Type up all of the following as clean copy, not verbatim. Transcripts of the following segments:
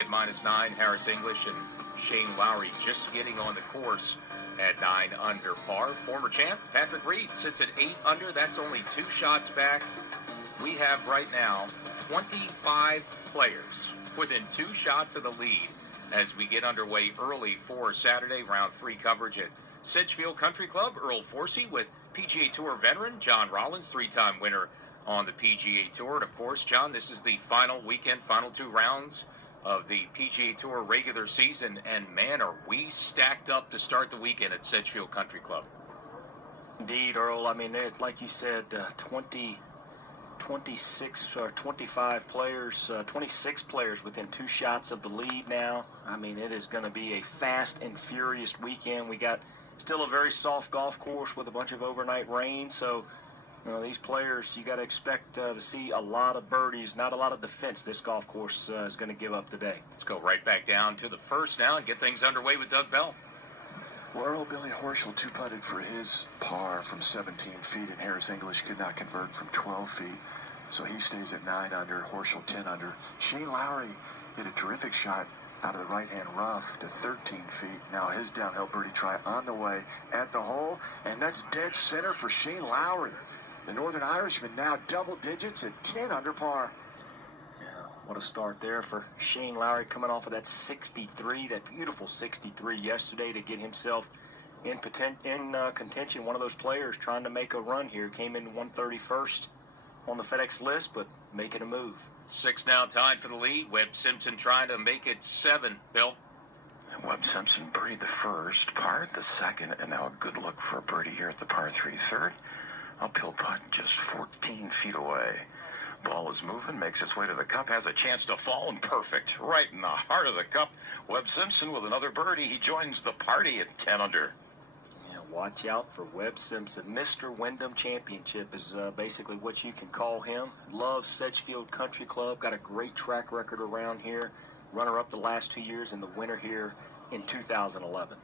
At -9, Harris English and Shane Lowry just getting on the course at 9 under par. Former champ Patrick Reed sits at 8 under. That's only 2 shots back. We have right now 25 players within 2 shots of the lead as we get underway early for Saturday round 3 coverage at Sedgefield Country Club. Earl Forsey with PGA Tour veteran John Rollins, 3-time winner on the PGA Tour. And of course, John, this is the final weekend, final 2 rounds of the PGA Tour regular season, and man, are we stacked up to start the weekend at Sedgefield Country Club. Indeed, Earl. I mean, like you said, 26 or 25 players, 26 players within 2 shots of the lead now. I mean, it is going to be a fast and furious weekend. We got still a very soft golf course with a bunch of overnight rain, so these players, you got to expect to see a lot of birdies, not a lot of defense this golf course is going to give up today. Let's go right back down to the first now and get things underway with Doug Bell. Well, Earl, Billy Horschel two-putted for his par from 17 feet, and Harris English could not convert from 12 feet. So he stays at 9 under, Horschel 10 under. Shane Lowry hit a terrific shot out of the right-hand rough to 13 feet. Now his downhill birdie try on the way at the hole, and that's dead center for Shane Lowry. The Northern Irishman now double digits at 10 under par. Yeah, what a start there for Shane Lowry, coming off of that 63, that beautiful 63 yesterday to get himself in contention. One of those players trying to make a run here. Came in 131st on the FedEx list, but making a move. 6 now tied for the lead. Webb Simpson trying to make it 7. Bill? And Webb Simpson birdied the first, parred the second, and now a good look for a birdie here at the par 3 third. Uphill putt just 14 feet away. Ball is moving, makes its way to the cup, has a chance to fall, and perfect. Right in the heart of the cup. Webb Simpson with another birdie. He joins the party at 10 under. Yeah, watch out for Webb Simpson. Mr. Wyndham Championship is basically what you can call him. Loves Sedgefield Country Club. Got a great track record around here. Runner-up the last 2 years and the winner here in 2011.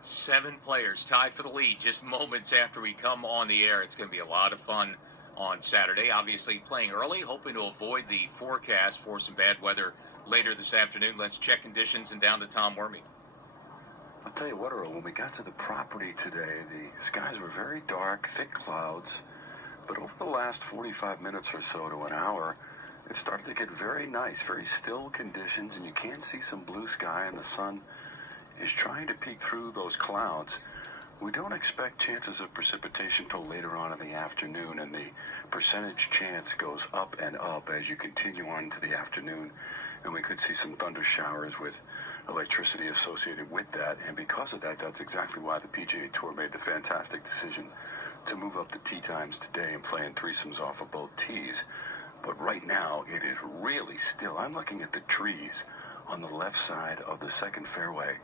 7 players tied for the lead just moments after we come on the air. It's going to be a lot of fun on Saturday. Obviously playing early, hoping to avoid the forecast for some bad weather later this afternoon. Let's check conditions and down to Tom Wormy. I'll tell you what, Earl, when we got to the property today, the skies were very dark, thick clouds, but over the last 45 minutes or so to an hour, it started to get very nice, very still conditions, and you can see some blue sky, and the sun is trying to peek through those clouds. We don't expect chances of precipitation till later on in the afternoon, and the percentage chance goes up and up as you continue on into the afternoon, and we could see some thunder showers with electricity associated with that. And because of that, that's exactly why the PGA Tour made the fantastic decision to move up the tee times today and play in threesomes off of both tees. But right now, it is really still. I'm looking at the trees on the left side of the second fairway,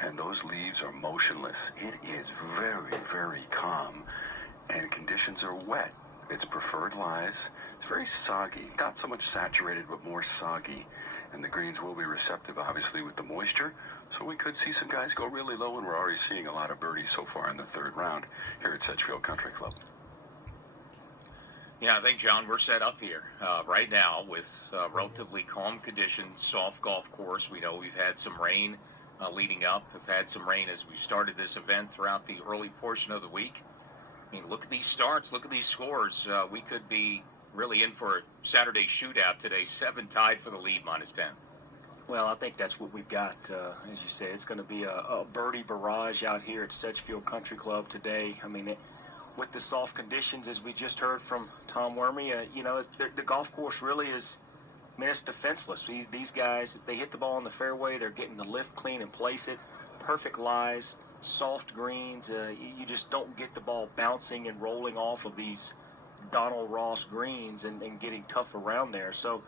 and those leaves are motionless. It is very, very calm, and conditions are wet. Its preferred lies. It's very soggy, not so much saturated, but more soggy, and the greens will be receptive, obviously, with the moisture, so we could see some guys go really low, and we're already seeing a lot of birdies so far in the 3rd round here at Sedgefield Country Club. Yeah, I think, John, we're set up here right now with relatively calm conditions, soft golf course. We know we've had some rain leading up. We've had some rain as we started this event throughout the early portion of the week. I mean, look at these starts. Look at these scores. We could be really in for a Saturday shootout today. 7 tied for the lead, -10. Well, I think that's what we've got. As you say, it's going to be a birdie barrage out here at Sedgefield Country Club today. I mean, with the soft conditions, as we just heard from Tom Wormy, the golf course really is, I mean, it's defenseless. These guys, they hit the ball in the fairway, they're getting the lift clean and place it. Perfect lies, soft greens. You just don't get the ball bouncing and rolling off of these Donald Ross greens and getting tough around there. So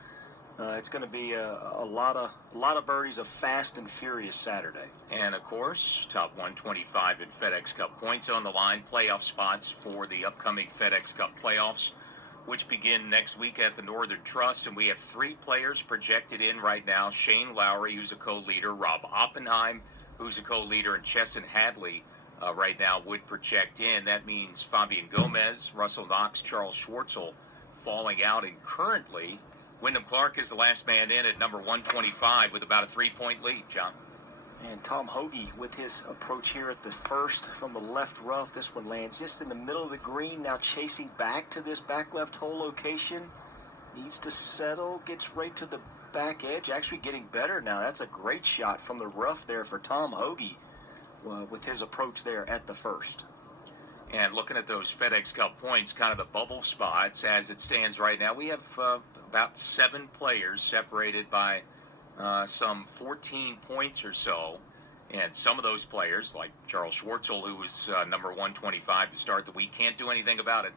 it's going to be a lot of birdies, a fast and furious Saturday. And, of course, top 125 in FedEx Cup points on the line. Playoff spots for the upcoming FedEx Cup playoffs, which begin next week at the Northern Trust. And we have 3 players projected in right now. Shane Lowry, who's a co-leader. Rob Oppenheim, who's a co-leader. And Chesson Hadley right now would project in. That means Fabian Gomez, Russell Knox, Charles Schwartzel falling out. And currently, Wyndham Clark is the last man in at number 125 with about a 3-point lead, John. And Tom Hoagie with his approach here at the first from the left rough. This one lands just in the middle of the green, now chasing back to this back left hole location. Needs to settle, gets right to the back edge, actually getting better now. That's a great shot from the rough there for Tom Hoagie with his approach there at the first. And looking at those FedEx Cup points, kind of the bubble spots as it stands right now, we have about 7 players separated by some 14 points or so. And some of those players, like Charles Schwartzel, who was number 125 to start the week, can't do anything about it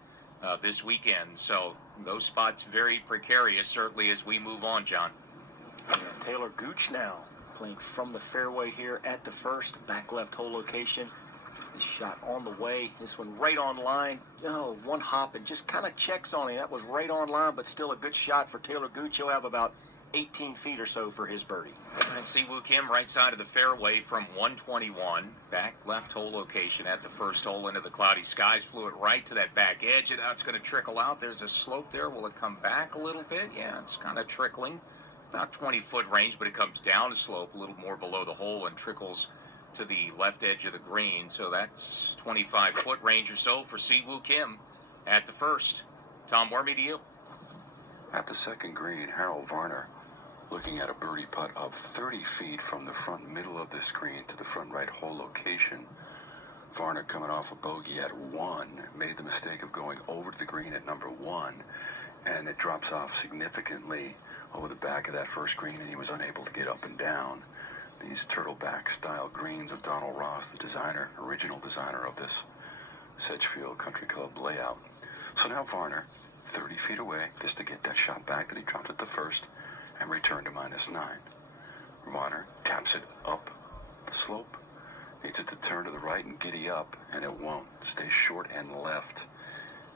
this weekend. So those spots very precarious, certainly as we move on, John. And Taylor Gooch now playing from the fairway here at the first, back left hole location. This shot on the way. This one right on line. Oh, one hop and just kind of checks on him. That was right on line, but still a good shot for Taylor Gooch. He'll have about 18 feet or so for his birdie. And Siwoo Kim, right side of the fairway from 121. Back left hole location at the first hole into the cloudy skies. Flew it right to that back edge, and now it's going to trickle out. There's a slope there. Will it come back a little bit? Yeah, it's kind of trickling. About 20-foot range, but it comes down the slope a little more below the hole and trickles to the left edge of the green. So that's 25-foot range or so for Siwoo Kim at the first. Tom Wormy to you. At the second green, Harold Varner looking at a birdie putt of 30 feet from the front middle of the screen to the front right hole location. Varner coming off a bogey at 1, made the mistake of going over to the green at number 1, and it drops off significantly over the back of that first green, and he was unable to get up and down. These turtleback style greens of Donald Ross, the designer, original designer of this Sedgefield Country Club layout. So now Varner, 30 feet away, just to get that shot back that he dropped at the first and return to -9. Varner taps it up the slope, needs it to turn to the right and giddy up, and it won't. Stay short and left,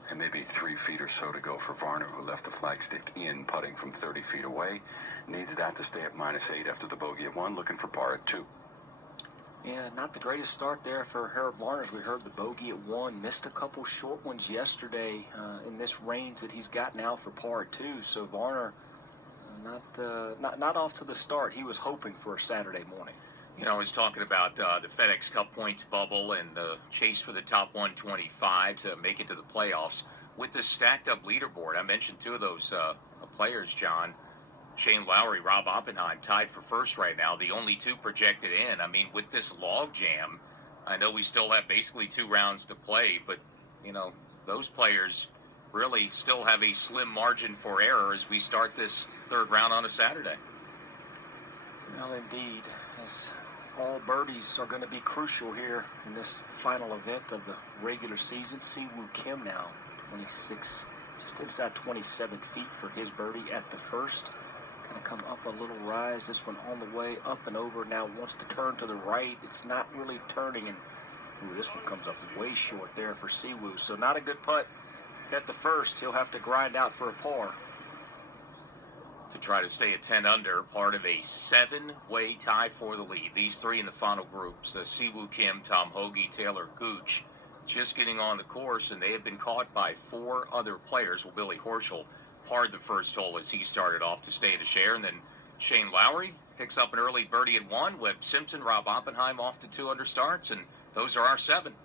and maybe 3 feet or so to go for Varner, who left the flagstick in, putting from 30 feet away. Needs that to stay at -8 after the bogey at 1, looking for par at 2. Yeah, not the greatest start there for Harold Varner. We heard the bogey at 1, missed a couple short ones yesterday in this range that he's got now for par at 2. So Varner not off to the start he was hoping for Saturday morning. You know, I was talking about the FedEx Cup points bubble and the chase for the top 125 to make it to the playoffs. With the stacked up leaderboard, I mentioned 2 of those players, John. Shane Lowry, Rob Oppenheim tied for first right now, the only 2 projected in. I mean, with this log jam, I know we still have basically 2 rounds to play, but, you know, those players really still have a slim margin for error as we start this 3rd round on a Saturday. Well, indeed, as all birdies are going to be crucial here in this final event of the regular season. Siwoo Kim now, 26, just inside 27 feet for his birdie at the first. Going to come up a little rise. This one on the way up and over. Now wants to turn to the right. It's not really turning, and this one comes up way short there for Siwoo. So not a good putt at the first. He'll have to grind out for a par to try to stay at 10 under, part of a 7-way tie for the lead. These 3 in the final groups, Siwoo Kim, Tom Hoagie, Taylor Gooch, just getting on the course, and they have been caught by 4 other players. Well, Billy Horschel parred the first hole as he started off to stay to share, and then Shane Lowry picks up an early birdie at 1. Webb Simpson, Rob Oppenheim off to 2 under starts, and those are our 7.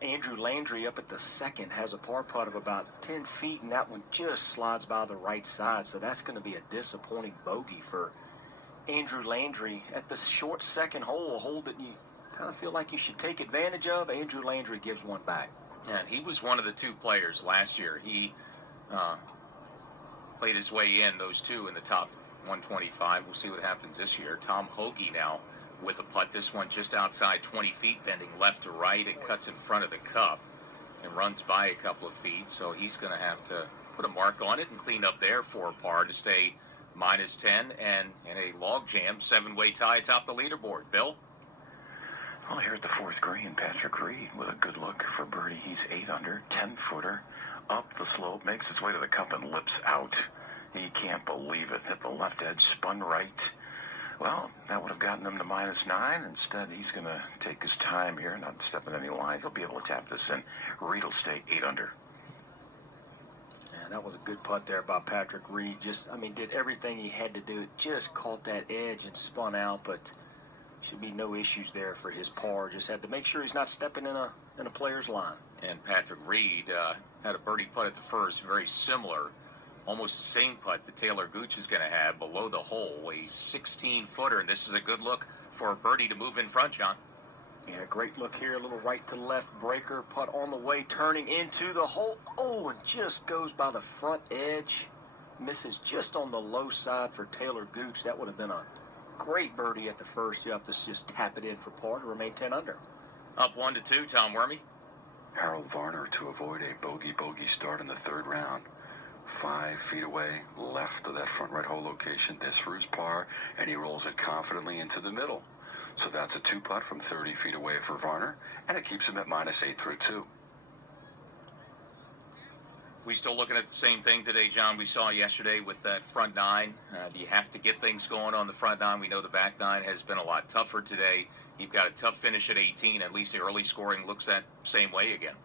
Andrew Landry up at the second has a par putt of about 10 feet, and that one just slides by the right side. So that's going to be a disappointing bogey for Andrew Landry at the short second hole, a hole that you kind of feel like you should take advantage of. Andrew Landry gives one back. And he was one of the 2 players last year. He played his way in, those 2 in the top 125. We'll see what happens this year. Tom Hoagie now with a putt. This one just outside 20 feet, bending left to right. It cuts in front of the cup and runs by a couple of feet. So he's going to have to put a mark on it and clean up there for a par to stay -10 and in a log jam 7-way tie atop the leaderboard. Bill? Well, here at the 4th green, Patrick Reed with a good look for birdie. He's 8 under, 10-footer, up the slope, makes its way to the cup and lips out. He can't believe it. Hit the left edge, spun right. Well, that would have gotten him to -9. Instead, he's going to take his time here, not stepping any line. He'll be able to tap this in. Reed will stay 8 under. Yeah, that was a good putt there by Patrick Reed. Did everything he had to do. It just caught that edge and spun out, but should be no issues there for his par. Just had to make sure he's not stepping in a player's line. And Patrick Reed had a birdie putt at the first, very similar, almost the same putt that Taylor Gooch is going to have below the hole, a 16-footer, and this is a good look for a birdie to move in front, John. Yeah, great look here, a little right to left breaker, putt on the way, turning into the hole. Oh, and just goes by the front edge. Misses just on the low side for Taylor Gooch. That would have been a great birdie at the first. You have to just tap it in for par to remain 10 under. Up 1-2, Tom Wormy. Harold Varner to avoid a bogey start in the third round. 5 feet away, left of that front right hole location. This for his par, and he rolls it confidently into the middle. So that's a 2-putt from 30 feet away for Varner, and it keeps him at -8 through 2. We still looking at the same thing today, John, we saw yesterday with that front nine. Do you have to get things going on the front nine? We know the back nine has been a lot tougher today. You've got a tough finish at 18. At least the early scoring looks that same way again.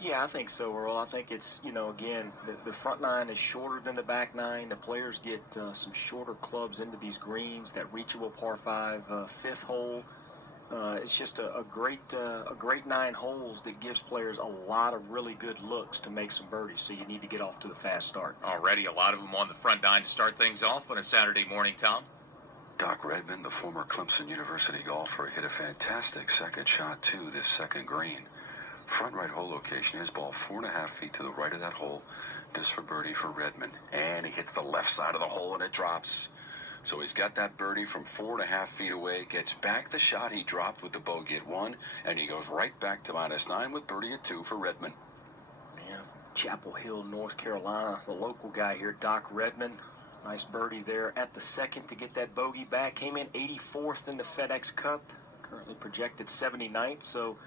Yeah, I think so, Earl. I think it's, again, the front nine is shorter than the back nine. The players get some shorter clubs into these greens, that reachable par 5, fifth hole. It's just a great 9 holes that gives players a lot of really good looks to make some birdies, so you need to get off to the fast start. Already a lot of them on the front nine to start things off on a Saturday morning, Tom. Doc Redman, the former Clemson University golfer, hit a fantastic second shot to this second green. Front right hole location, his ball 4.5 feet to the right of that hole. This for birdie for Redman. And he hits the left side of the hole and it drops. So he's got that birdie from 4.5 feet away, gets back the shot he dropped with the bogey at 1, and he goes right back to -9 with birdie at 2 for Redman. Yeah, Chapel Hill, North Carolina, the local guy here, Doc Redman. Nice birdie there at the second to get that bogey back. Came in 84th in the FedEx Cup, currently projected 79th, so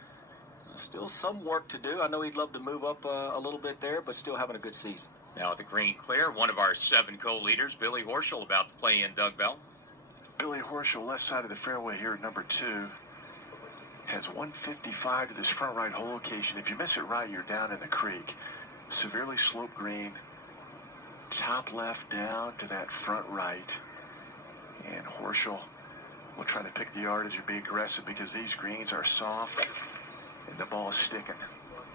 still some work to do. I know he'd love to move up a little bit there, but still having a good season. Now at the green clear, one of our 7 co-leaders, Billy Horschel, about to play in Doug Bell. Billy Horschel, left side of the fairway here at number 2. Has 155 to this front right hole location. If you miss it right, you're down in the creek. Severely sloped green. Top left down to that front right. And Horschel will try to pick the yardage or be aggressive because these greens are soft and the ball is sticking.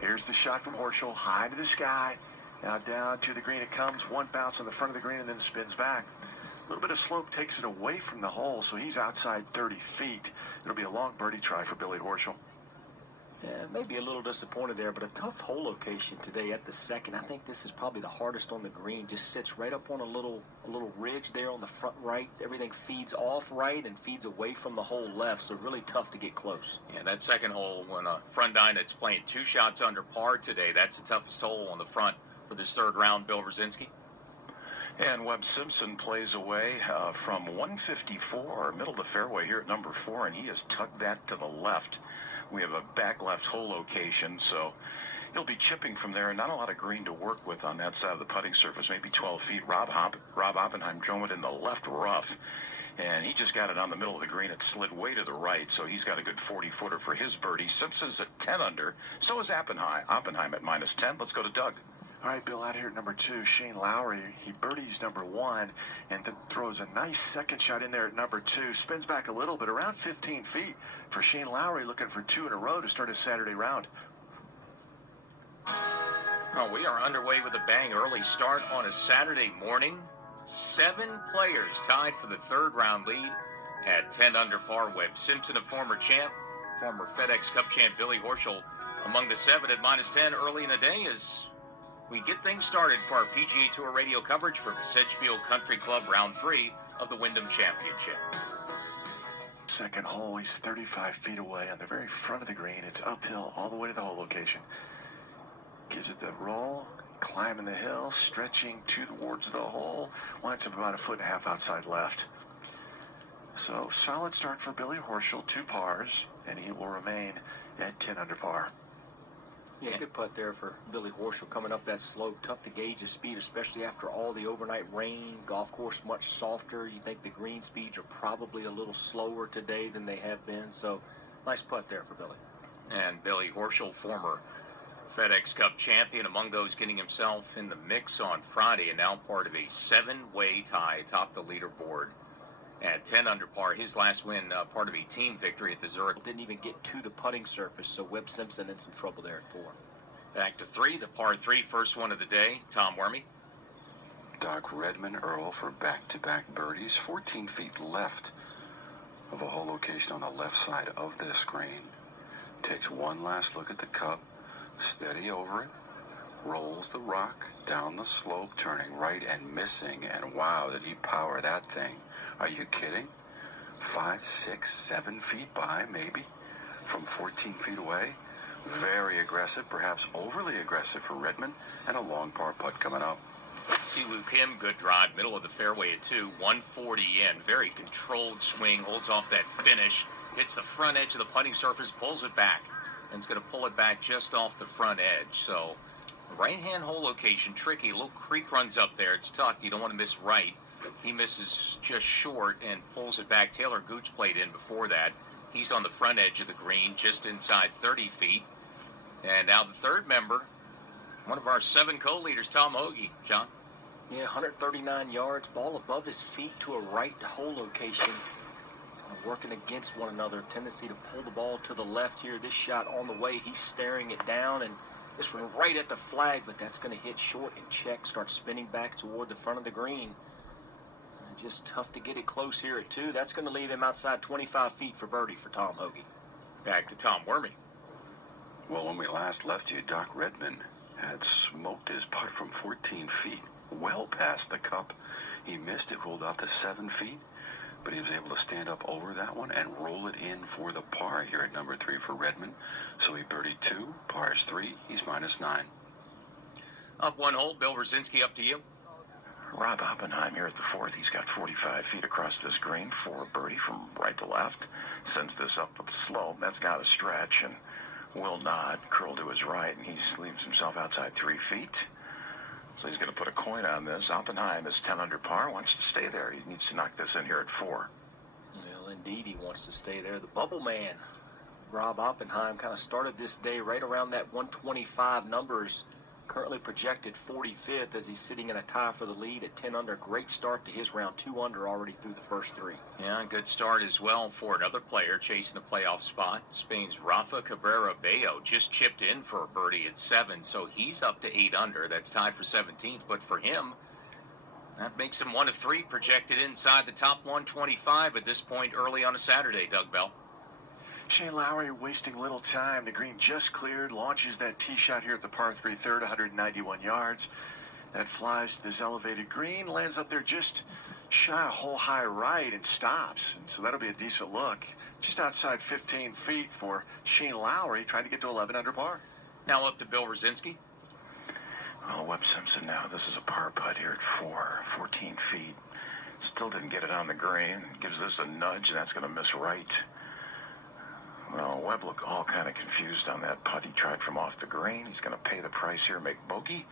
Here's the shot from Horschel, high to the sky. Now down to the green it comes. One bounce on the front of the green and then spins back. A little bit of slope takes it away from the hole, so he's outside 30 feet. It'll be a long birdie try for Billy Horschel. Yeah, maybe a little disappointed there, but a tough hole location today at the second. I think this is probably the hardest on the green. Just sits right up on a little ridge there on the front right. Everything feeds off right and feeds away from the hole left, so really tough to get close. Yeah, that second hole, when a front nine that's playing 2 shots under par today, that's the toughest hole on the front for this third round, Bill Brzezinski. And Webb Simpson plays away from 154, middle of the fairway here at number 4, and he has tugged that to the left. We have a back left hole location, so he'll be chipping from there. Not a lot of green to work with on that side of the putting surface, maybe 12 feet. Rob Oppenheim drove it in the left rough, and he just got it on the middle of the green. It slid way to the right, so he's got a good 40-footer for his birdie. Simpson's at 10 under, so is Oppenheim at -10. Let's go to Doug. All right, Bill, out here at number 2, Shane Lowry. He birdies number 1 and then throws a nice second shot in there at number 2. Spins back a little bit, around 15 feet for Shane Lowry, looking for 2 in a row to start his Saturday round. Oh, we are underway with a bang. Early start on a Saturday morning. 7 players tied for the third round lead at 10 under par. Webb Simpson, a former champ, former FedEx Cup champ Billy Horschel among the 7 at -10 early in the day as we get things started for our PGA Tour radio coverage for Sedgefield Country Club Round 3 of the Wyndham Championship. Second hole, he's 35 feet away on the very front of the green. It's uphill all the way to the hole location. Gives it the roll, climbing the hill, stretching towards the hole. Winds up about 1.5 foot outside left. So solid start for Billy Horschel, 2 pars, and he will remain at 10 under par. Yeah, good putt there for Billy Horschel coming up that slope. Tough to gauge his speed, especially after all the overnight rain. Golf course much softer. You think the green speeds are probably a little slower today than they have been. So nice putt there for Billy. And Billy Horschel, former FedEx Cup champion, among those getting himself in the mix on Friday, and now part of a 7-way tie atop the leaderboard at 10 under par. His last win, part of a team victory at the Zurich. Didn't even get to the putting surface, so Webb Simpson in some trouble there at 4. Back to 3, the par 3, first one of the day. Tom Wormy. Doc Redman Earl for back-to-back birdies, 14 feet left of a hole location on the left side of this green. Takes one last look at the cup, steady over it, rolls the rock down the slope, turning right and missing, and wow, did he power that thing. Are you kidding? 5, 6, 7 feet by, maybe, from 14 feet away. Very aggressive, perhaps overly aggressive for Redman, and a long par putt coming up. Siwoo Kim, good drive, middle of the fairway at 2, 140 in. Very controlled swing, holds off that finish, hits the front edge of the putting surface, pulls it back, and it's going to pull it back just off the front edge. So, right-hand hole location, tricky. A little creek runs up there. It's tucked. You don't want to miss right. He misses just short and pulls it back. Taylor Gooch played in before that. He's on the front edge of the green, just inside 30 feet. And now the third member, one of our 7 co-leaders, Tom Hoagie. John? Yeah, 139 yards, ball above his feet to a right hole location. Working against one another, tendency to pull the ball to the left here. This shot on the way, he's staring it down, and this one right at the flag, but that's going to hit short and check, start spinning back toward the front of the green. And just tough to get it close here at 2. That's going to leave him outside 25 feet for birdie for Tom Hoagie. Back to Tom Wormy. Well, when we last left you, Doc Redman had smoked his putt from 14 feet, well past the cup. He missed it, rolled out to 7 feet, but he was able to stand up over that one and roll it in for the par here at number 3 for Redman. So he birdied 2, par is 3, he's -9. Up 1 hole, Bill Rosinski, up to you. Rob Oppenheim here at the 4th. He's got 45 feet across this green for a birdie from right to left. Sends this up the slope. That's got a stretch, and will nod, curl to his right, and he leaves himself outside 3 feet. So he's going to put a coin on this. Oppenheim is 10 under par, wants to stay there. He needs to knock this in here at 4. Well, indeed, he wants to stay there. The bubble man, Rob Oppenheim, kind of started this day right around that 125 numbers. Currently projected 45th as he's sitting in a tie for the lead at 10 under. Great start to his round, 2 under already through the first 3. Yeah, good start as well for another player chasing a playoff spot. Spain's Rafa Cabrera Bello just chipped in for a birdie at 7, so he's up to 8 under. That's tied for 17th, but for him, that makes him 1 of 3 projected inside the top 125 at this point early on a Saturday, Doug Bell. Shane Lowry wasting little time. The green just cleared, launches that tee shot here at the par 3 third, 191 yards. That flies to this elevated green, lands up there just shy a hole high right and stops. And so that'll be a decent look. Just outside 15 feet for Shane Lowry, trying to get to 11 under par. Now up to Bill Rosinski. Well, Webb Simpson now. This is a par putt here at 4, 14 feet. Still didn't get it on the green. Gives this a nudge, and that's going to miss right. Well, Webb looked all kind of confused on that putt he tried from off the green. He's going to pay the price here, make bogey.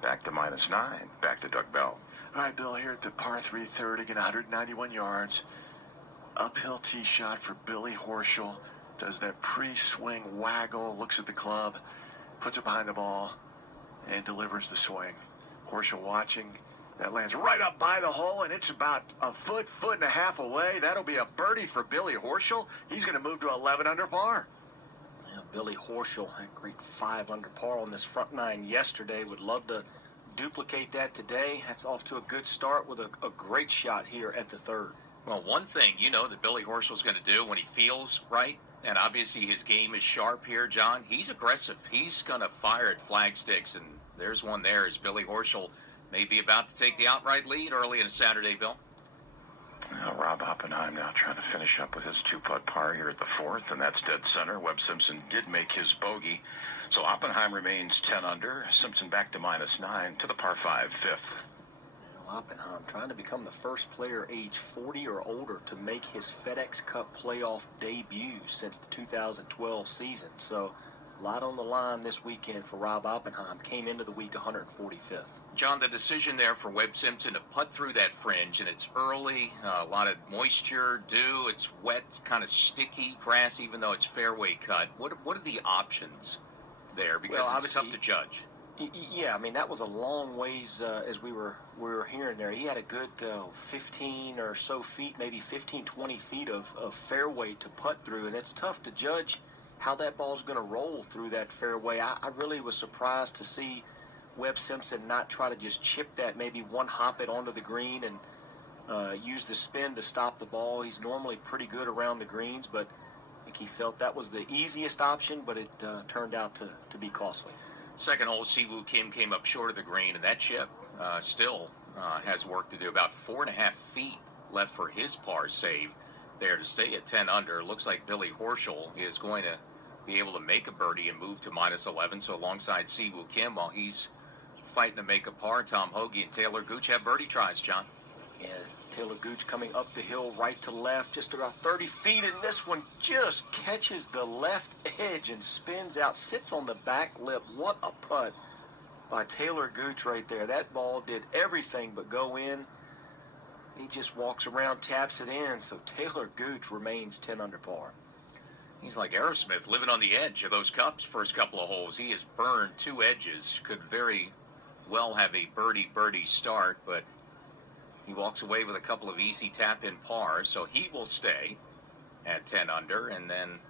Back to -9. Back to Doug Bell. All right, Bill, here at the par 3 third, again, 191 yards. Uphill tee shot for Billy Horschel. Does that pre-swing waggle, looks at the club, puts it behind the ball, and delivers the swing. Horschel watching. That lands right up by the hole, and it's about a foot and a half away. That'll be a birdie for Billy Horschel. He's going to move to 11 under par. Yeah, Billy Horschel had a great 5 under par on this front 9 yesterday. Would love to duplicate that today. That's off to a good start with a great shot here at the 3rd. Well, one thing you know that Billy Horschel's going to do when he feels right, and obviously his game is sharp here, John, he's aggressive. He's going to fire at flag sticks, and there's one there as Billy Horschel may be about to take the outright lead early in a Saturday, Bill. Now, Rob Oppenheim now trying to finish up with his 2-putt par here at the 4th, and that's dead center. Webb Simpson did make his bogey. So Oppenheim remains 10 under. Simpson back to -9 to the par 5 5th. Oppenheim trying to become the first player age 40 or older to make his FedEx Cup playoff debut since the 2012 season. So a lot on the line this weekend for Rob Oppenheim. Came into the week 145th. John, the decision there for Webb Simpson to putt through that fringe, and it's early, a lot of moisture, dew, it's wet, kind of sticky grass, even though it's fairway cut. What are the options there because Well, it's tough to judge. Yeah, I mean that was a long ways as we were hearing there. He had a good 15 or so feet, maybe 15, 20 feet of fairway to putt through, and it's tough to judge how that ball's going to roll through that fairway. I really was surprised to see Webb Simpson not try to just chip that, maybe one hop it onto the green and use the spin to stop the ball. He's normally pretty good around the greens, but I think he felt that was the easiest option, but it turned out to be costly. Second hole, Siwoo Kim came up short of the green, and that chip still has work to do. About 4.5 feet left for his par save there to stay at 10 under. Looks like Billy Horschel is going to be able to make a birdie and move to -11. So alongside Siwoo Kim, while he's fighting to make a par, Tom Hoge and Taylor Gooch have birdie tries, John. And Taylor Gooch coming up the hill right to left, just about 30 feet, and this one just catches the left edge and spins out, sits on the back lip. What a putt by Taylor Gooch right there. That ball did everything but go in. He just walks around, taps it in, so Taylor Gooch remains 10 under par. He's like Aerosmith, living on the edge of those cups first couple of holes. He has burned 2 edges, could very well have a birdie start, but he walks away with a couple of easy tap-in pars, so he will stay at 10 under. And then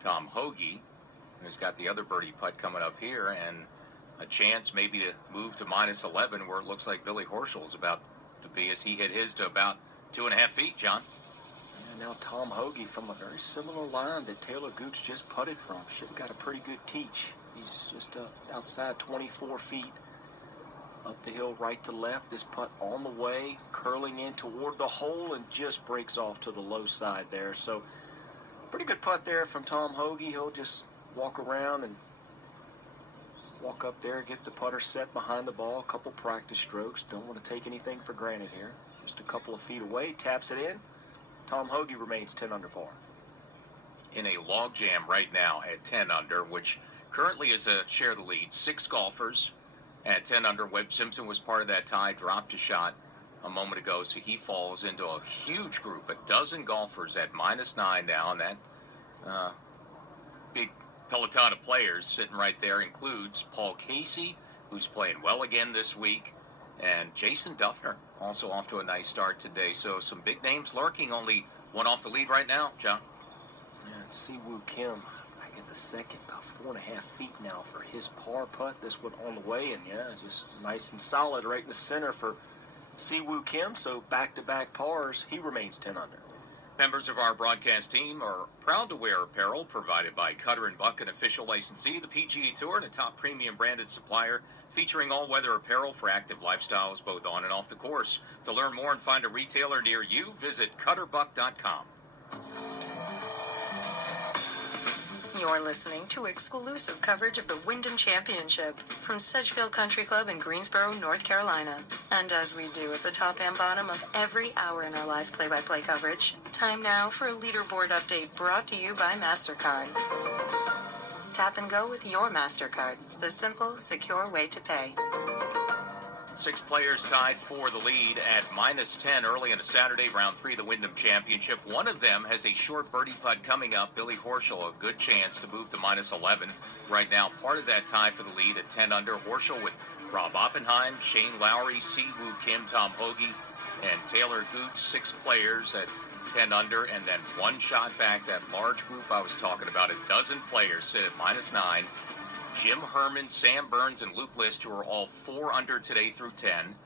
Tom Hoge, who's got the other birdie putt coming up here, and a chance maybe to move to -11, where it looks like Billy Horschel is about to be, as he hit his to about 2.5 feet, John. And now Tom Hoge from a very similar line that Taylor Gooch just putted from. Should have got a pretty good teach. He's just outside 24 feet. Up the hill, right to left. This putt on the way, curling in toward the hole, and just breaks off to the low side there. So, pretty good putt there from Tom Hoge. He'll just walk around and walk up there, get the putter set behind the ball. A couple practice strokes. Don't want to take anything for granted here. Just a couple of feet away, taps it in. Tom Hoge remains 10 under par. In a logjam right now at 10 under, which currently is a share the lead. 6 golfers at 10 under. Webb Simpson was part of that tie, dropped a shot a moment ago, so he falls into a huge group, a dozen golfers at -9 now, and that big peloton of players sitting right there includes Paul Casey, who's playing well again this week, and Jason Duffner, also off to a nice start today. So some big names lurking, only one off the lead right now, John. Yeah, Siwoo Kim in the second, about 4.5 feet now for his par putt. This one on the way, and yeah, just nice and solid right in the center for Siwoo Kim. So back-to-back pars, he remains 10 under. Members of our broadcast team are proud to wear apparel provided by Cutter & Buck, an official licensee of the PGA Tour and a top premium branded supplier featuring all-weather apparel for active lifestyles both on and off the course. To learn more and find a retailer near you, visit cutterbuck.com. You're listening to exclusive coverage of the Wyndham Championship from Sedgefield Country Club in Greensboro, North Carolina. And as we do at the top and bottom of every hour in our live play-by-play coverage, time now for a leaderboard update brought to you by MasterCard. Tap and go with your MasterCard, the simple, secure way to pay. 6 players tied for the lead at -10 early on a Saturday, round 3 of the Wyndham Championship. One of them has a short birdie putt coming up. Billy Horschel, a good chance to move to -11. Right now, part of that tie for the lead at 10 under. Horschel with Rob Oppenheim, Shane Lowry, Siwoo Kim, Tom Hoge, and Taylor Gooch. 6 players at 10 under, and then one shot back. That large group I was talking about, a dozen players sit at -9. Jim Herman, Sam Burns, and Luke List, who are all 4 under today through 10.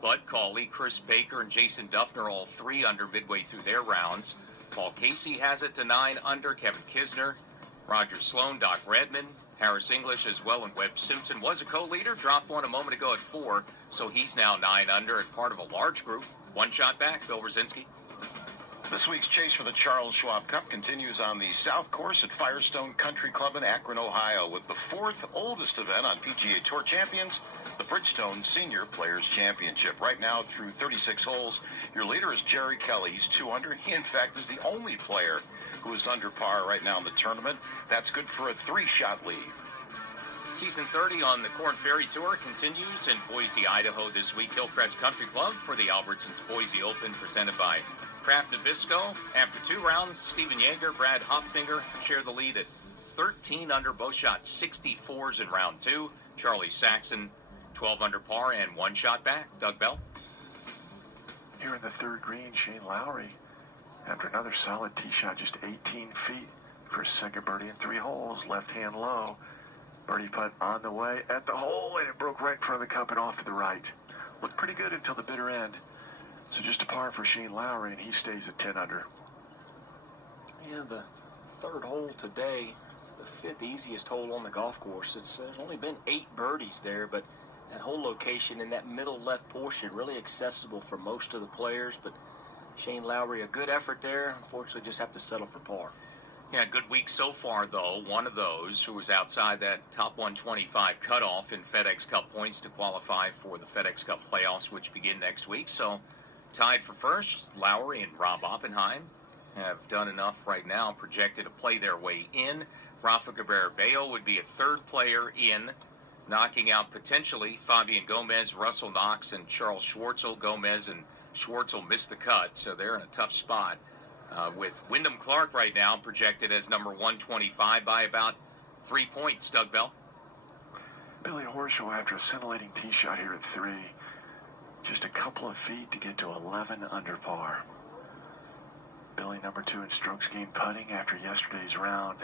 Bud Cauley, Chris Baker, and Jason Duffner, all 3 under midway through their rounds. Paul Casey has it to 9 under. Kevin Kisner, Roger Sloan, Doc Redman, Harris English as well, and Webb Simpson was a co-leader, dropped one a moment ago at 4, so he's now 9 under and part of a large group. One shot back, Bill Rosinski. This week's chase for the Charles Schwab Cup continues on the South Course at Firestone Country Club in Akron, Ohio, with the 4th oldest event on PGA Tour Champions, the Bridgestone Senior Players Championship. Right now, through 36 holes, your leader is Jerry Kelly. He's 2 under. He, in fact, is the only player who is under par right now in the tournament. That's good for a 3-shot lead. Season 30 on the Corn Ferry Tour continues in Boise, Idaho this week. Hillcrest Country Club for the Albertsons Boise Open, presented by Kraft Nabisco. After 2 rounds, Stephen Yeager, Brad Hopfinger share the lead at 13 under, both shot 64s in round 2. Charlie Saxon, 12 under par and 1 shot back. Doug Bell. Here in the third green, Shane Lowry, after another solid tee shot, just 18 feet for his second birdie in 3 holes, left hand low. Birdie putt on the way at the hole, and it broke right in front of the cup and off to the right. Looked pretty good until the bitter end. So just a par for Shane Lowry, and he stays at 10 under. Yeah, the third hole today, it's the 5th easiest hole on the golf course. There's only been 8 birdies there, but that whole location in that middle left portion really accessible for most of the players. But Shane Lowry, a good effort there. Unfortunately, just have to settle for par. Yeah, good week so far, though. One of those who was outside that top 125 cutoff in FedEx Cup points to qualify for the FedEx Cup playoffs, which begin next week. So tied for first, Lowry and Rob Oppenheim have done enough right now, projected to play their way in. Rafa Cabrera-Bello would be a third player in, knocking out potentially Fabian Gomez, Russell Knox, and Charles Schwartzel. Gomez and Schwartzel missed the cut, so they're in a tough spot. With Wyndham Clark right now projected as number 125 by about 3 points. Doug Bell. Billy Horschel, after a scintillating tee shot here at 3, just a couple of feet to get to 11 under par. Billy, number 2 in strokes gained putting after yesterday's round.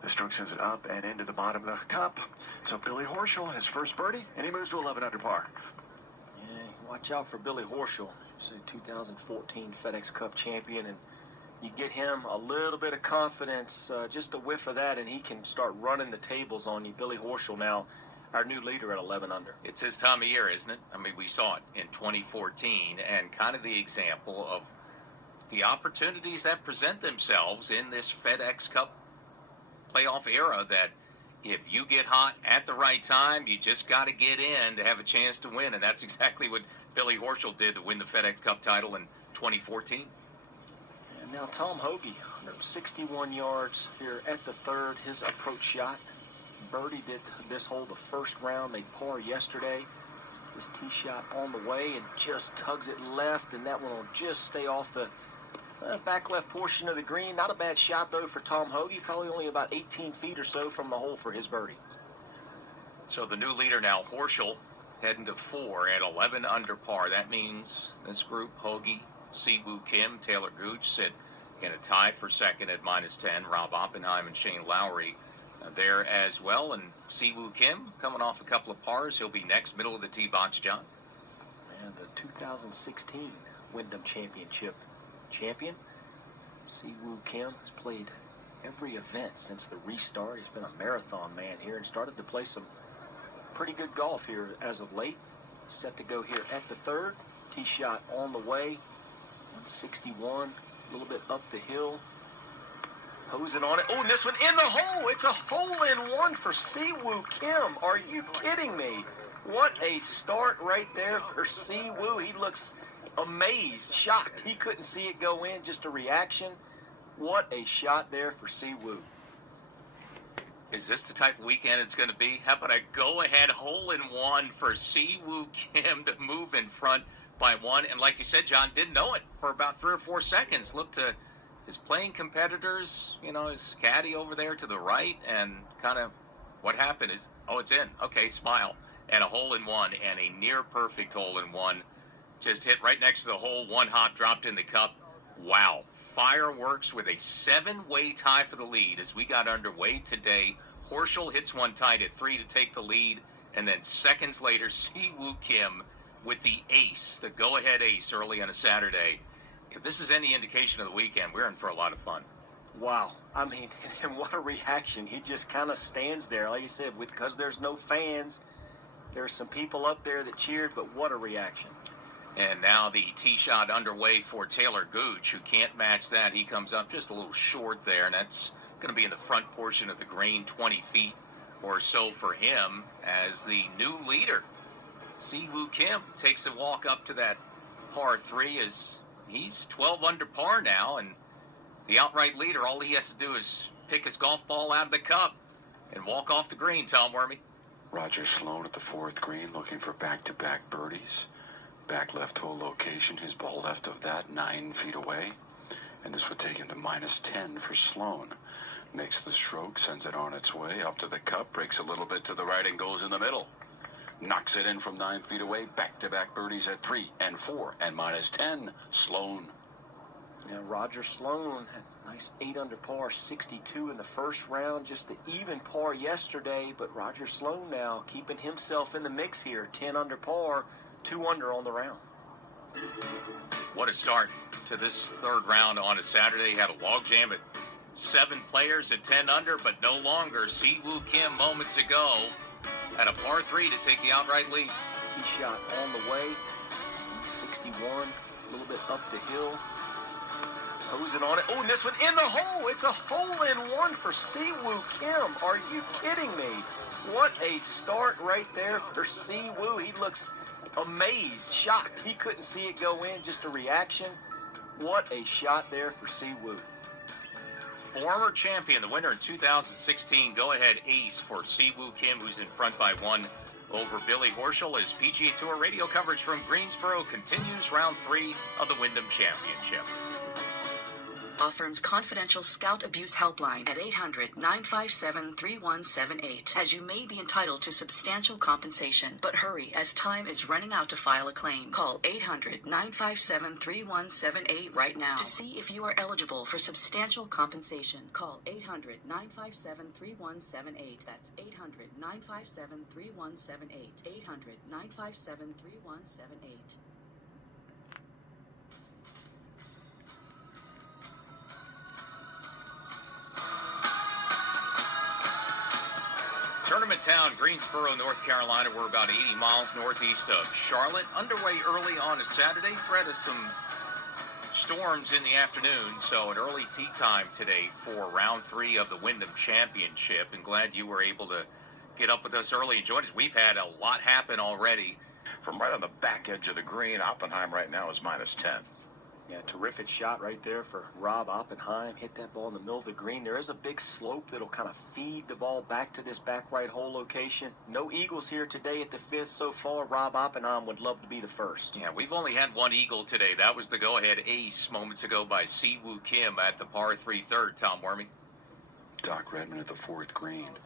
The stroke sends it up and into the bottom of the cup. So Billy Horschel, his first birdie, and he moves to 11 under par. Yeah, watch out for Billy Horschel. He's a 2014 FedEx Cup champion, and you get him a little bit of confidence, just a whiff of that, and he can start running the tables on you. Billy Horschel now, our new leader at 11 under. It's his time of year, isn't it? I mean, we saw it in 2014, and kind of the example of the opportunities that present themselves in this FedEx Cup playoff era, that if you get hot at the right time, you just got to get in to have a chance to win, and that's exactly what Billy Horschel did to win the FedEx Cup title in 2014. And now Tom Hoge, 161 yards here at the third. His approach shot. Birdie did this hole the first round. Made par yesterday. This tee shot on the way and just tugs it left, and that one will just stay off the back left portion of the green. Not a bad shot, though, for Tom Hoge. Probably only about 18 feet or so from the hole for his birdie. So the new leader now, Horschel, heading to 4 at 11 under par. That means this group, Hoge, Siwoo Kim, Taylor Gooch, sit in a tie for second at -10. Rob Oppenheim and Shane Lowry there as well. And Siwoo Kim coming off a couple of pars. He'll be next, middle of the tee box, John. And the 2016 Wyndham Championship champion, Siwoo Kim, has played every event since the restart. He's been a marathon man here and started to play some pretty good golf here as of late. Set to go here at the third. Tee shot on the way. 161, a little bit up the hill. Hosing on it. Oh, and this one in the hole. It's a hole-in-one for Siwoo Kim. Are you kidding me? What a start right there for Siwoo. He looks amazed, shocked. He couldn't see it go in. Just a reaction. What a shot there for Siwoo. Is this the type of weekend it's going to be? How about a go-ahead hole-in-one for Siwoo Kim to move in front by 1? And like you said, John, didn't know it for about 3 or 4 seconds. Looked to his playing competitors, his caddy over there to the right, and kind of what happened is, oh, it's in. Okay, smile. And a hole-in-one, and a near-perfect hole-in-one. Just hit right next to the hole, 1 hop, dropped in the cup. Wow. Fireworks with a 7-way tie for the lead as we got underway today. Horschel hits one tied at 3 to take the lead, and then seconds later, Siwoo Kim with the ace, the go-ahead ace early on a Saturday. If this is any indication of the weekend, we're in for a lot of fun. Wow. I mean, and what a reaction. He just kind of stands there, like you said, because there's no fans. There's some people up there that cheered, but what a reaction. And now the tee shot underway for Taylor Gooch, who can't match that. He comes up just a little short there, and that's going to be in the front portion of the green, 20 feet or so for him as the new leader. Siwoo Kim takes the walk up to that par 3 as he's 12 under par now, and the outright leader, all he has to do is pick his golf ball out of the cup and walk off the green, Tom Wormy. Roger Sloan at the 4th green looking for back-to-back birdies. Back left hole location, his ball left of that 9 feet away. And this would take him to -10 for Sloan. Makes the stroke, sends it on its way up to the cup, breaks a little bit to the right and goes in the middle. Knocks it in from 9 feet away. Back-to-back birdies at 3 and 4 and minus 10. Sloan. Yeah, Roger Sloan had a nice 8 under par, 62 in the first round, just the even par yesterday. But Roger Sloan now keeping himself in the mix here, 10 under par, 2 under on the round. What a start to this third round on a Saturday. Had a logjam at 7 players at 10 under, but no longer. Siwoo Kim moments ago had a par 3 to take the outright lead. He shot on the way, 61, a little bit up the hill. Hosing on it. Oh, and this one in the hole. It's a hole-in-one for Siwoo Kim. Are you kidding me? What a start right there for Siwoo. He looks amazed, shocked. He couldn't see it go in, just a reaction. What a shot there for Siwoo. Former champion, the winner in 2016, go-ahead ace for Siwoo Kim, who's in front by 1 over Billy Horschel, as PGA Tour radio coverage from Greensboro continues round 3 of the Wyndham Championship. Law Firm's confidential scout abuse helpline at 800-957-3178, as you may be entitled to substantial compensation. But hurry, as time is running out to file a claim. Call 800-957-3178 right now to see if you are eligible for substantial compensation. Call 800-957-3178. That's 800-957-3178. 800-957-3178. Tournament town, Greensboro, North Carolina. We're about 80 miles northeast of Charlotte. Underway early on a Saturday. Threat of some storms in the afternoon, so an early tee time today for round 3 of the Wyndham Championship. And glad you were able to get up with us early and join us. We've had a lot happen already. From right on the back edge of the green, Oppenheim right now is minus 10. Yeah, terrific shot right there for Rob Oppenheim. Hit that ball in the middle of the green. There is a big slope that'll kind of feed the ball back to this back right hole location. No eagles here today at the 5th so far. Rob Oppenheim would love to be the first. Yeah, we've only had 1 eagle today. That was the go-ahead ace moments ago by Siwoo Kim at the par 3 third. Tom Wormy. Doc Redman at the 4th green.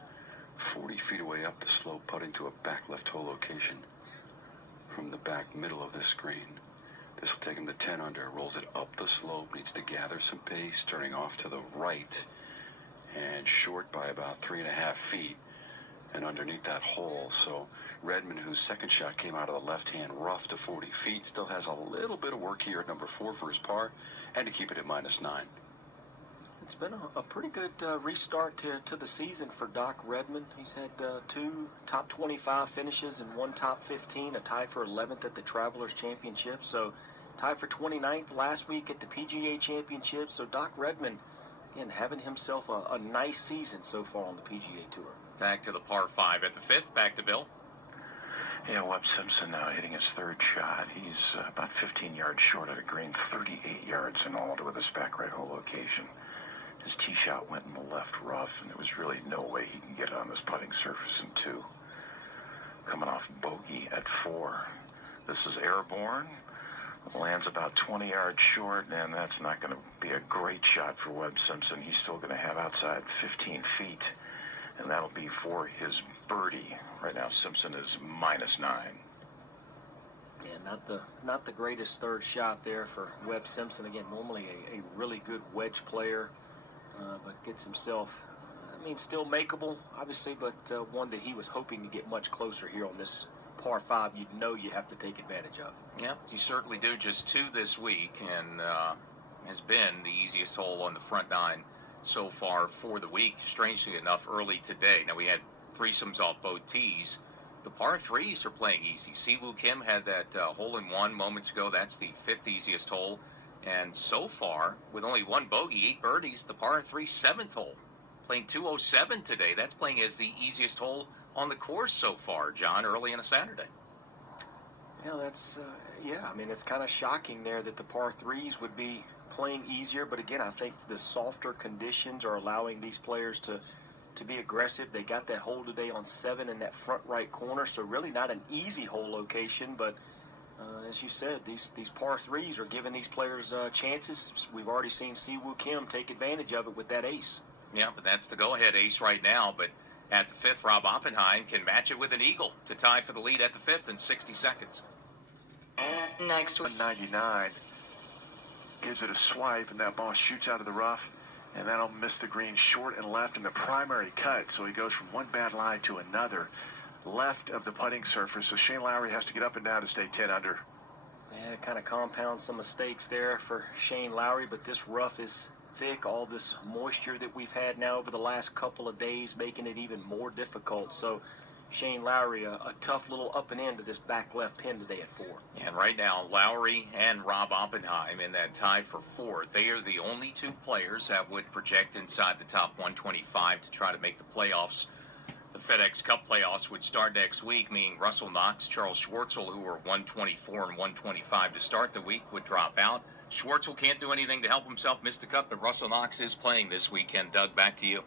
40 feet away up the slope, putting to a back left hole location from the back middle of this green. This will take him to 10 under, rolls it up the slope, needs to gather some pace, turning off to the right, and short by about 3.5 feet, and underneath that hole. So Redman, whose second shot came out of the left-hand rough to 40 feet, still has a little bit of work here at number 4 for his par, and to keep it at minus 9. It's been a pretty good restart to the season for Doc Redman. He's had 2 top 25 finishes and 1 top 15, a tie for 11th at the Travelers Championship. So tied for 29th last week at the PGA Championship. So Doc Redman, again, having himself a nice season so far on the PGA Tour. Back to the par 5 at the 5th. Back to Bill. Yeah, Webb Simpson now hitting his 3rd shot. He's about 15 yards short of the green, 38 yards in all with his back right hole location. His tee shot went in the left rough, and there was really no way he can get it on this putting surface in 2. Coming off bogey at 4. This is airborne. Lands about 20 yards short, and that's not going to be a great shot for Webb Simpson. He's still going to have outside 15 feet, and that'll be for his birdie. Right now, Simpson is minus 9. Yeah, not the greatest 3rd shot there for Webb Simpson. Again, normally a really good wedge player. But gets himself, still makeable, obviously, but one that he was hoping to get much closer here on this par 5. You know you have to take advantage of. Yep, you certainly do. Just 2 this week, and has been the easiest hole on the front 9 so far for the week. Strangely enough, early today. Now, we had threesomes off both tees. The par 3s are playing easy. Siwoo Kim had that hole-in-one moments ago. That's the 5th easiest hole. And so far, with only 1 bogey, 8 birdies, the par 3 7th hole. Playing 207 today. That's playing as the easiest hole on the course so far, John, early on a Saturday. Yeah, that's, it's kind of shocking there that the par 3s would be playing easier. But again, I think the softer conditions are allowing these players to be aggressive. They got that hole today on 7 in that front right corner. So really not an easy hole location, but as you said, these par 3s are giving these players chances. We've already seen Siwoo Kim take advantage of it with that ace. Yeah, but that's the go-ahead ace right now. But at the fifth, Rob Oppenheim can match it with an eagle to tie for the lead at the fifth in 60 seconds. Next, 199 gives it a swipe, and that ball shoots out of the rough, and that'll miss the green short and left in the primary cut. So he goes from one bad lie to another left of the putting surface. So Shane Lowry has to get up and down to stay 10 under. Yeah, kind of compounds some mistakes there for Shane Lowry, but this rough is thick. All this moisture that we've had now over the last couple of days making it even more difficult. So Shane Lowry, a tough little up and in to this back left pin today at 4. And right now, Lowry and Rob Oppenheim in that tie for 4. They are the only 2 players that would project inside the top 125 to try to make the playoffs. The FedEx Cup playoffs would start next week, meaning Russell Knox, Charles Schwartzel, who were 124 and 125 to start the week, would drop out. Schwartzel can't do anything to help himself miss the cut, but Russell Knox is playing this weekend. Doug, back to you.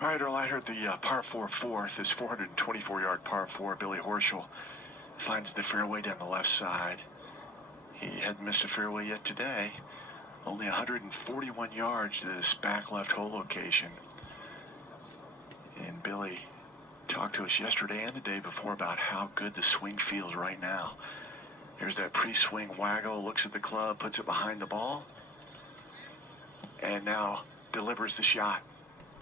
All right, Earl, I heard the par 4 fourth, this 424-yard par 4. Billy Horschel finds the fairway down the left side. He hadn't missed a fairway yet today. Only 141 yards to this back left hole location. And Billy talked to us yesterday and the day before about how good the swing feels right now. There's that pre-swing waggle, looks at the club, puts it behind the ball, and now delivers the shot.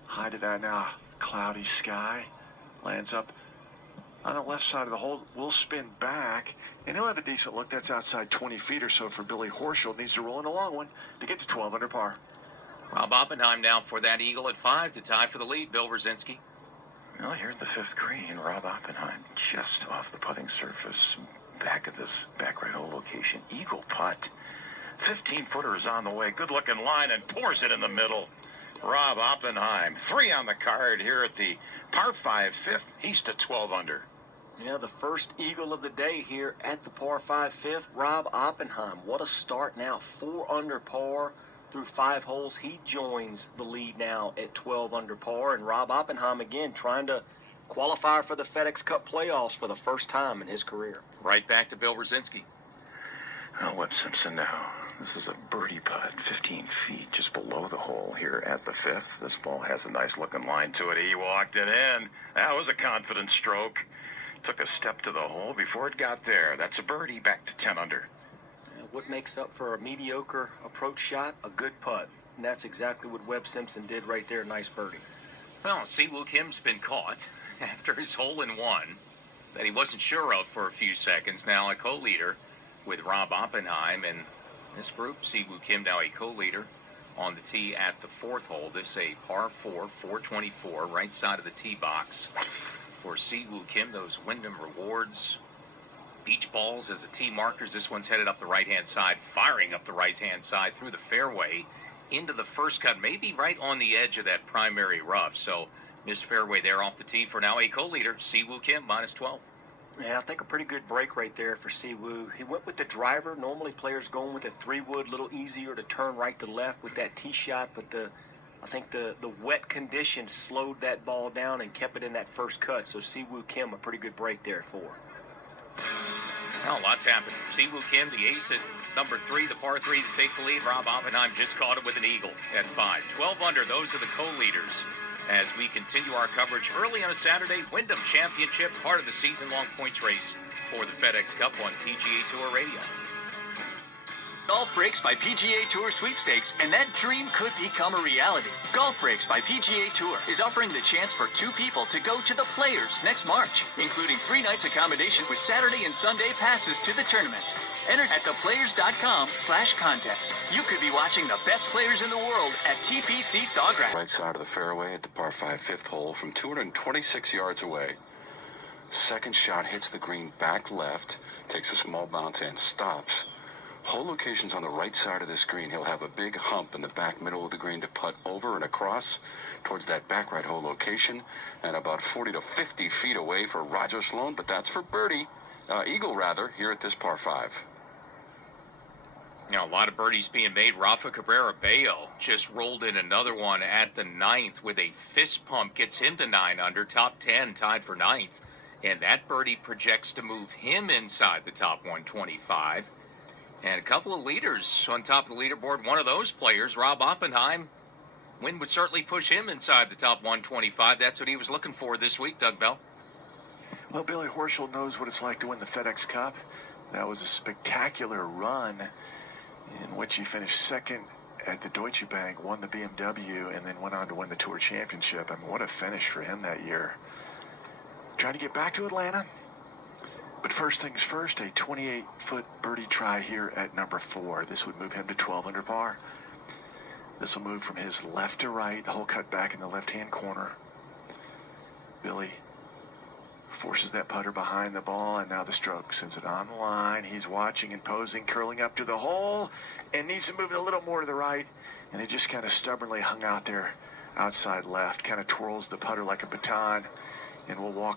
High to that now, cloudy sky, lands up on the left side of the hole, will spin back, and he'll have a decent look. That's outside 20 feet or so for Billy Horschel. Needs to roll in a long one to get to 12 under par. Rob Oppenheim now for that eagle at 5 to tie for the lead. Bill Wrzinski. Well, here at the fifth green, Rob Oppenheim just off the putting surface, back of this back right hole location. Eagle putt. 15-footer is on the way. Good-looking line and pours it in the middle. Rob Oppenheim, 3 on the card here at the par 5 fifth. He's to 12 under. Yeah, the first eagle of the day here at the par 5 fifth. Rob Oppenheim, what a start now. 4 under par through 5 holes. He joins the lead now at 12 under par. And Rob Oppenheim, again, trying to qualify for the FedEx Cup playoffs for the first time in his career. Right back to Bill Wrzinski. Oh, Webb Simpson now. This is a birdie putt, 15 feet just below the hole here at the fifth. This ball has a nice looking line to it. He walked it in. That was a confident stroke. Took a step to the hole before it got there. That's a birdie, back to 10 under. What makes up for a mediocre approach shot? A good putt. And that's exactly what Webb Simpson did right there. Nice birdie. Well, Siwoo Kim's been caught after his hole-in-one that he wasn't sure of for a few seconds. Now a co-leader with Rob Oppenheim, and this group, Siwoo Kim now a co-leader on the tee at the 4th hole. This a par 4, 424, right side of the tee box for Siwoo Kim. Those Wyndham Rewards beach balls as the tee markers. This one's headed up the right-hand side, firing up the right-hand side through the fairway into the first cut, maybe right on the edge of that primary rough. So missed fairway there off the tee for now a co-leader, Siwoo Kim, minus 12. Yeah, I think a pretty good break right there for Siwoo. He went with the driver. Normally players going with a 3-wood, a little easier to turn right to left with that tee shot, but I think the wet conditions slowed that ball down and kept it in that first cut. So Siwoo Kim, a pretty good break there at 4. Well, lots happened. Siwoo Kim, the ace at number 3, the par 3 to take the lead. Rob Oppenheim just caught it with an eagle at 5. 12 under, those are the co-leaders as we continue our coverage early on a Saturday. Wyndham Championship, part of the season-long points race for the FedEx Cup on PGA Tour Radio. Golf Breaks by PGA Tour sweepstakes, and that dream could become a reality. Golf Breaks by PGA Tour is offering the chance for 2 people to go to the Players next March, including 3 nights accommodation with Saturday and Sunday passes to the tournament. Enter at theplayers.com/contest. You could be watching the best players in the world at TPC Sawgrass. Right side of the fairway at the par 5 fifth hole from 226 yards away. Second shot hits the green back left, takes a small bounce and stops. Hole location's on the right side of this green. He'll have a big hump in the back middle of the green to putt over and across towards that back right hole location, and about 40 to 50 feet away for Roger Sloan, but that's for eagle rather, here at this par 5. You know, a lot of birdies being made. Rafa Cabrera Bello just rolled in another one at the 9th with a fist pump, gets him to 9 under, top 10, tied for 9th. And that birdie projects to move him inside the top 125. And a couple of leaders on top of the leaderboard. One of those players, Rob Oppenheim, Win would certainly push him inside the top 125. That's what he was looking for this week, Doug Bell. Well, Billy Horschel knows what it's like to win the FedEx Cup. That was a spectacular run in which he finished second at the Deutsche Bank, won the BMW, and then went on to win the Tour Championship. I mean, what a finish for him that year. Trying to get back to Atlanta. But first things first, a 28-foot birdie try here at number 4. This would move him to 12 under par. This will move from his left to right, the hole cut back in the left-hand corner. Billy forces that putter behind the ball, and now the stroke sends it on the line. He's watching and posing, curling up to the hole, and needs to move it a little more to the right. And it just kind of stubbornly hung out there outside left, kind of twirls the putter like a baton, and will walk